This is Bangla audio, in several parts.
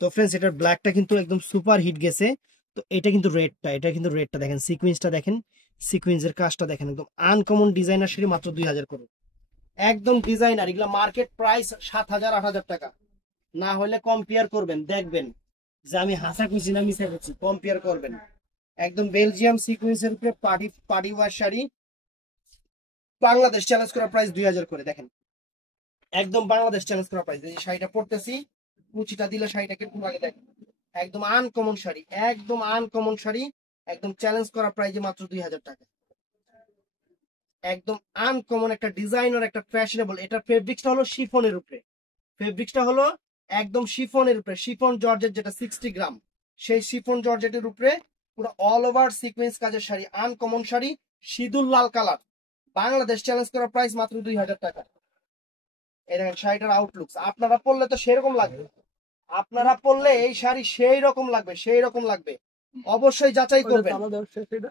তো ফ্রেন্ডস এটার ব্ল্যাকটা কিন্তু একদম সুপার হিট গেছে। তো এটা কিন্তু রেডটা দেখেন, সিকোয়েন্সটা দেখেন, সিকোয়েন্সের কাজটা দেখেন, একদম আনকমন ডিজাইনার শাড়ি মাত্র 2000 করে। একদম ডিজাইনার, এগুলা মার্কেট প্রাইস 7000 8000 টাকা। না হলে কম্পেয়ার করবেন, দেখবেন যে আমি হাসা খুশি না মিশা করছি, কম্পেয়ার করবেন। একদম বেলজিয়াম সিকোয়েন্সের উপরে party party war sari, Bangladesh challenge করা প্রাইস 2000 করে। দেখেন একদম বাংলাদেশ চ্যালেঞ্জ করা প্রাইস। এই যে শাড়িটা পরতেছি, কুচিটা দিলে শাড়িটা কিরকম লাগে দেখেন, একদম আনকমন শাড়ি, একদম আনকমন শাড়ি, একদম চ্যালেঞ্জ করা প্রাইজে মাত্র 2000 টাকা। একদম আনকমন একটা ডিজাইনার, একটা ফ্যাশনেবল। এটা ফেব্রিক্সটা হলো শিফনের উপরে, ফেব্রিক্সটা হলো একদম শিফনের উপরে, শিফন জর্জেট যেটা 60 গ্রাম, সেই শিফন জর্জেটের উপরে পুরো অল ওভার সিকোয়েন্স কাজের শাড়ি, আনকমন শাড়ি, সিঁদুর লাল কালার। বাংলাদেশ চ্যালেঞ্জ করা প্রাইস মাত্র 2000 টাকা। এই দেখেন শাড়িটার আউটলুকস, আপনারা পরলে তো সেরকম লাগবে, আপনারা পরলে এই শাড়ি সেই রকম লাগবে, সেই রকম লাগবে। অবশ্যই যাচাই করবেন,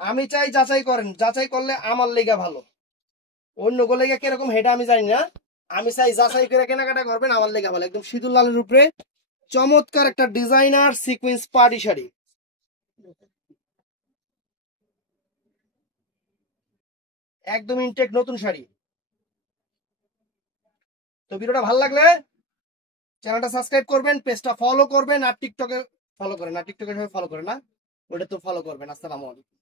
আমি চাই যাচাই করেন, যাচাই করলে আমার লেগা ভালো, অন্য গো লেগা কিরকম হেটা আমি জানি না। আমি চাই যাচাই করে কেনাকাটা করবেন, আমার লেগা ভালো। একদম সিঁদুর লালের উপরে চমৎকার একটা ডিজাইনার সিকোয়েন্স পার্টি শাড়ি, একদম ইনটেক নতুন শাড়ি। তো ভিডিওটা ভালো লাগলে চ্যানেলটা সাবস্ক্রাইব করবেন, পেজটা ফলো করবেন, আর টিকটকে ফলো করেন না, টিকটকে ফলো করেন না, ওটা তো ফলো করবেন। আসসালামু আলাইকুম।